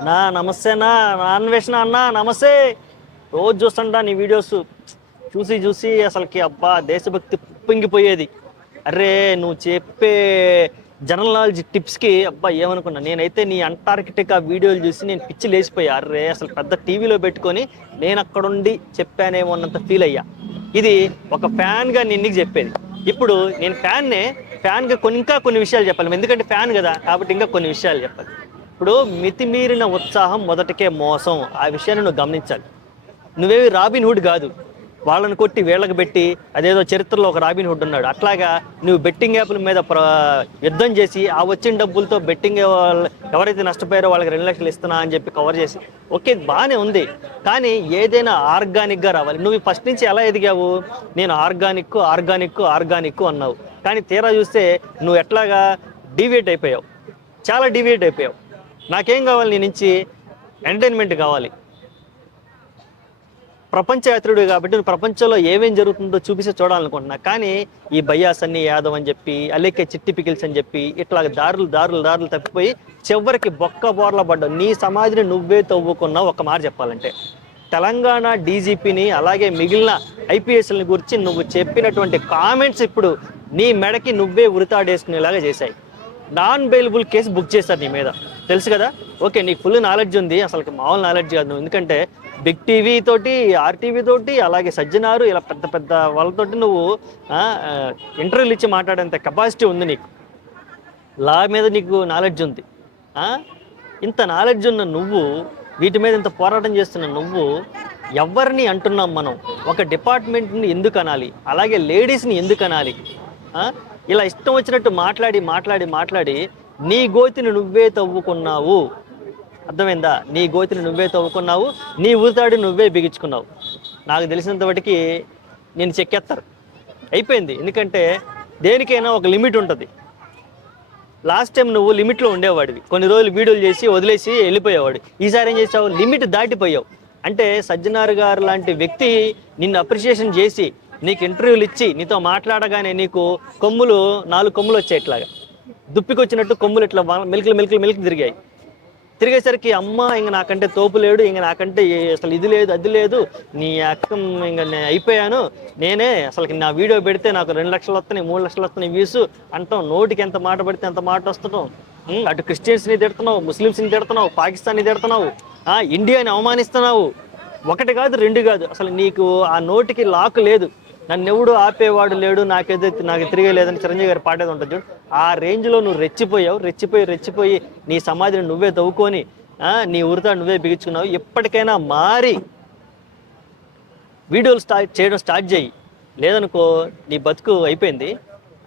అన్నా నమస్తేనా, అన్వేషణ అన్నా నమస్తే. రోజు చూస్తుంటా నీ వీడియోస్, చూసి చూసి అసలుకి అబ్బా దేశభక్తి పొంగిపోయేది. అరే నువ్వు చెప్పే జనరల్ నాలెడ్జ్ టిప్స్కి అబ్బా ఏమనుకున్నా నేనైతే. నీ అంటార్కిటికా వీడియోలు చూసి నేను పిచ్చి లేచిపోయా. అరే అసలు పెద్ద టీవీలో పెట్టుకొని నేను అక్కడుండి చెప్పానేమో అన్నంత ఫీల్ అయ్యా. ఇది ఒక ఫ్యాన్గా నేను నీకు చెప్పేది. ఇప్పుడు నేను ఫ్యాన్గా కొన్ని విషయాలు చెప్పాలి, ఎందుకంటే ఫ్యాన్ కదా కాబట్టి ఇంకా కొన్ని విషయాలు చెప్పాలి. ఇప్పుడు మితిమీరిన ఉత్సాహం మొదటికే మోసం, ఆ విషయాన్ని నువ్వు గమనించాలి. నువ్వేవి రాబిన్ హుడ్ కాదు, వాళ్ళని కొట్టి వీళ్ళకి పెట్టి అదేదో చరిత్రలో ఒక రాబిన్ హుడ్ ఉన్నాడు అట్లాగా నువ్వు బెట్టింగ్ యాప్ల మీద యుద్ధం చేసి ఆ వచ్చిన డబ్బులతో బెట్టింగ్ ఎవరైతే నష్టపోయారో వాళ్ళకి 2 లక్షలు ఇస్తున్నా అని చెప్పి కవర్ చేసి ఓకే బాగానే ఉంది. కానీ ఏదైనా ఆర్గానిక్గా రావాలి. నువ్వు ఫస్ట్ నుంచి ఎలా ఎదిగావు? నేను ఆర్గానిక్ ఆర్గానిక్ ఆర్గానిక్ అన్నావు, కానీ తీరా చూస్తే నువ్వు ఎట్లాగా డీవియేట్ అయిపోయావు, చాలా డీవియేట్ అయిపోయావు. నాకేం కావాలి? నీ నుంచి ఎంటర్టైన్మెంట్ కావాలి. ప్రపంచ యాత్రుడు కాబట్టి నువ్వు ప్రపంచంలో ఏమేం జరుగుతుందో చూపిస్తే చూడాలనుకుంటున్నా. కానీ ఈ బయ్యాస్ అన్ని యాదవ్ అని చెప్పి, అలేకే చిట్టి పికిల్స్ అని చెప్పి ఇట్లా దారులు తప్పిపోయి చివరికి బొక్క బోర్ల పడ్డావు. నీ సమాధిని నువ్వే తవ్వుకున్నావు. ఒక మాట చెప్పాలంటే తెలంగాణ డీజీపీని అలాగే మిగిలిన ఐపీఎస్ని గురించి నువ్వు చెప్పినటువంటి కామెంట్స్ ఇప్పుడు నీ మెడకి నువ్వే ఉరితాడేసుకునేలాగా చేశాయి. నాన్ బెయిలబుల్ కేసు బుక్ చేశారు నీ మీద, తెలుసు కదా. ఓకే నీకు ఫుల్ నాలెడ్జ్ ఉంది, అసలు మామూలు నాలెడ్జ్ కాదు నువ్వు. ఎందుకంటే బిగ్ టీవీ తోటి, ఆర్టీవీ తోటి, అలాగే సజ్జనారు ఇలా పెద్ద పెద్ద వాళ్ళతోటి నువ్వు ఇంటర్వ్యూలు ఇచ్చి మాట్లాడేంత కెపాసిటీ ఉంది నీకు. లా మీద నీకు నాలెడ్జ్ ఉంది. ఇంత నాలెడ్జ్ ఉన్న నువ్వు వీటి మీద ఇంత పోరాటం చేస్తున్న నువ్వు ఎవరిని అంటున్నాం మనం? ఒక డిపార్ట్మెంట్ని ఎందుకు అనాలి? అలాగే లేడీస్ని ఎందుకు అనాలి? ఇలా ఇష్టం వచ్చినట్టు మాట్లాడి నీ గోతిని నువ్వే తవ్వుకున్నావు. అర్థమైందా? నీ గోతిని నువ్వే తవ్వుకున్నావు, నీ ఊతాడు నువ్వే బిగించుకున్నావు. నాకు తెలిసినంత వాటికి నేను చెక్కేస్తారు, అయిపోయింది. ఎందుకంటే దేనికైనా ఒక లిమిట్ ఉంటుంది. లాస్ట్ టైం నువ్వు లిమిట్లో ఉండేవాడివి, కొన్ని రోజులు వీడియోలు చేసి వదిలేసి వెళ్ళిపోయేవాడు. ఈసారి ఏం చేసావు? లిమిట్ దాటిపోయావు. అంటే సజ్జనార్ గారు లాంటి వ్యక్తి నిన్ను అప్రిషియేషన్ చేసి నీకు ఇంటర్వ్యూలు ఇచ్చి నీతో మాట్లాడగానే నీకు 4 కొమ్ములు వచ్చాయి. ఇట్లాగా దుప్పికొచ్చినట్టు కొమ్ములు ఇట్లా మిల్క్ తిరిగేసరికి అమ్మ ఇంక నాకంటే తోపు లేడు, ఇంక నాకంటే అసలు ఇది లేదు అది లేదు, నీ అక్క ఇంక నేను అయిపోయాను, నేనే అసలు నా వీడియో పెడితే నాకు 2 లక్షలు వస్తున్నాయి 3 లక్షలు వస్తున్నాయి వ్యూస్ అంటాం. నోటికి ఎంత మాట పడితే అంత మాట వస్తాం. అటు క్రిస్టియన్స్ని తిడుతున్నావు, ముస్లిమ్స్ని తిడుతున్నావు, పాకిస్తాన్ని తిడుతున్నావు, ఇండియాని అవమానిస్తున్నావు. 1 కాదు 2 కాదు, అసలు నీకు ఆ నోటికి లాక్ లేదు. నన్ను ఎవడు ఆపేవాడు లేడు, నాకు తిరిగేలేదని చిరంజీవి గారి పాటేది ఉంటుంది చూడు. ఆ రేంజ్లో నువ్వు రెచ్చిపోయి నీ సమాధిని నువ్వే తవ్వుకొని నీ ఉరితాడు నువ్వే బిగించుకున్నావు. ఎప్పటికైనా మారి వీడియోలు స్టార్ట్ చేయి, లేదనుకో నీ బతుకు అయిపోయింది.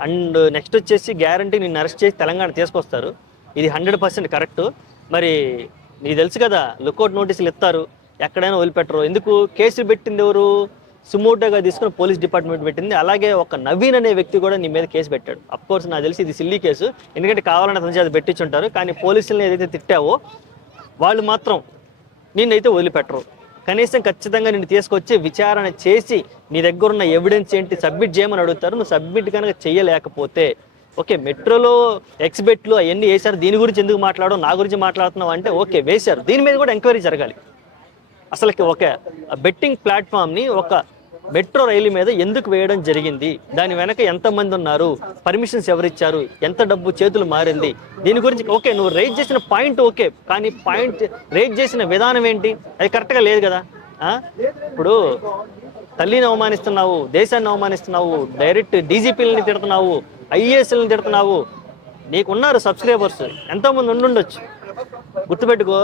అండ్ నెక్స్ట్ వచ్చేసి గ్యారంటీ నిన్ను అరెస్ట్ చేసి తెలంగాణ తీసుకొస్తారు. ఇది 100% కరెక్ట్. మరి నీకు తెలుసు కదా, లుకౌట్ నోటీసులు ఇస్తారు, ఎక్కడైనా వదిలిపెట్టరు. ఎందుకు? కేసులు పెట్టింది ఎవరు? సుమోటోగా తీసుకుని పోలీస్ డిపార్ట్మెంట్ పెట్టింది. అలాగే ఒక నవీన్ అనే వ్యక్తి కూడా నీ మీద కేసు పెట్టాడు. అఫ్కోర్స్ నాకు తెలిసి ఇది సిల్లీ కేసు, ఎందుకంటే కావాలని అతని చేత పెట్టించుంటారు. కానీ పోలీసులను ఏదైతే తిట్టావో వాళ్ళు మాత్రం నిన్నైతే వదిలిపెట్టరు. కనీసం ఖచ్చితంగా నిన్ను తీసుకొచ్చి విచారణ చేసి నీ దగ్గర ఉన్న ఎవిడెన్స్ ఏంటి సబ్మిట్ చేయమని అడుగుతారు. నువ్వు సబ్మిట్ కనుక చేయలేకపోతే ఓకే, మెట్రోలో ఎక్స్బెట్లు అవన్నీ వేశారు, దీని గురించి ఎందుకు మాట్లాడవు, నా గురించి మాట్లాడుతున్నావు అంటే ఓకే వేశారు, దీని మీద కూడా ఎంక్వైరీ జరగాలి. అసలుకి ఒక బెట్టింగ్ ప్లాట్ఫామ్ని ఒక మెట్రో రైలు మీద ఎందుకు వేయడం జరిగింది, దాని వెనక ఎంతమంది ఉన్నారు, పర్మిషన్స్ ఎవరిచ్చారు, ఎంత డబ్బు చేతులు మారింది, దీని గురించి ఓకే నువ్వు రేజ్ చేసిన పాయింట్ ఓకే, కానీ పాయింట్ రేజ్ చేసిన విధానం ఏంటి, అది కరెక్ట్గా లేదు కదా. ఇప్పుడు తల్లిని అవమానిస్తున్నావు, దేశాన్ని అవమానిస్తున్నావు, డైరెక్ట్ డీజీపీలని తిడుతున్నావు, ఐఏఎస్లను తిడుతున్నావు. నీకున్నారు సబ్స్క్రైబర్స్, ఎంతోమంది ఉండుండొచ్చు. గుర్తుపెట్టుకో,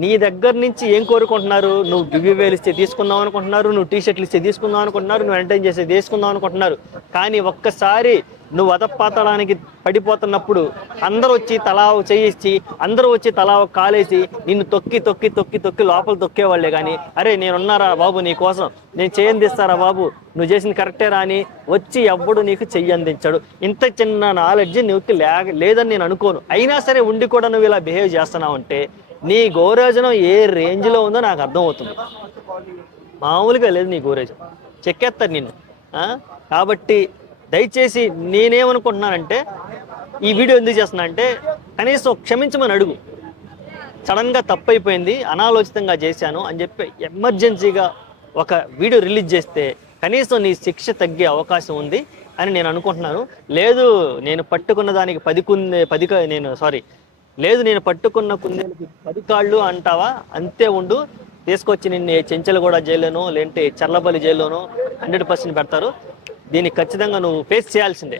నీ దగ్గర నుంచి ఏం కోరుకుంటున్నారు? నువ్వు గివ్వేలు ఇస్తే తీసుకుందాం అనుకుంటున్నారు, నువ్వు టీషర్ట్లు ఇస్తే తీసుకుందాం అనుకుంటున్నారు, నువ్వు ఎంటర్టైన్ చేస్తే తీసుకుందాం అనుకుంటున్నారు. కానీ ఒక్కసారి నువ్వు అదపాతడానికి పడిపోతున్నప్పుడు అందరూ వచ్చి తలావు చేయించి, అందరూ వచ్చి తలావు కాలేసి నిన్ను తొక్కి లోపల తొక్కేవాళ్లే. కానీ అరే నేనున్నారా బాబు నీ కోసం, నేను చేయందిస్తారా బాబు, నువ్వు చేసింది కరెక్టేరా అని వచ్చి ఎవ్వడు నీకు చెయ్యందించాడు. ఇంత చిన్న నాలెడ్జ్ నీకు లేదని నేను అనుకోను. అయినా సరే ఉండి కూడా నువ్వు ఇలా బిహేవ్ చేస్తున్నావు అంటే నీ గౌరవజనం ఏ రేంజ్లో ఉందో నాకు అర్థమవుతుంది. మామూలుగా లేదు నీ గౌరవజనం, చెక్కేస్తారు నిన్ను. కాబట్టి దయచేసి నేనేమనుకుంటున్నానంటే, ఈ వీడియో ఎందుకు చేస్తున్నా అంటే కనీసం క్షమించమని అడుగు. సడన్గా తప్పు అయిపోయింది, అనాలోచితంగా చేశాను అని చెప్పి ఎమర్జెన్సీగా ఒక వీడియో రిలీజ్ చేస్తే కనీసం నీ శిక్ష తగ్గే అవకాశం ఉంది అని నేను అనుకుంటున్నాను. లేదు నేను పట్టుకున్న దానికి లేదు నేను పట్టుకున్న కుందేలకి 10 కాళ్ళు అంటావా, అంతే ఉండు, తీసుకొచ్చి నిన్ను చెంచలగూడ జైల్లోనో లేదంటే చర్లపల్లి జైల్లోనో 100% పెడతారు. దీన్ని ఖచ్చితంగా నువ్వు ఫేస్ చేయాల్సిందే.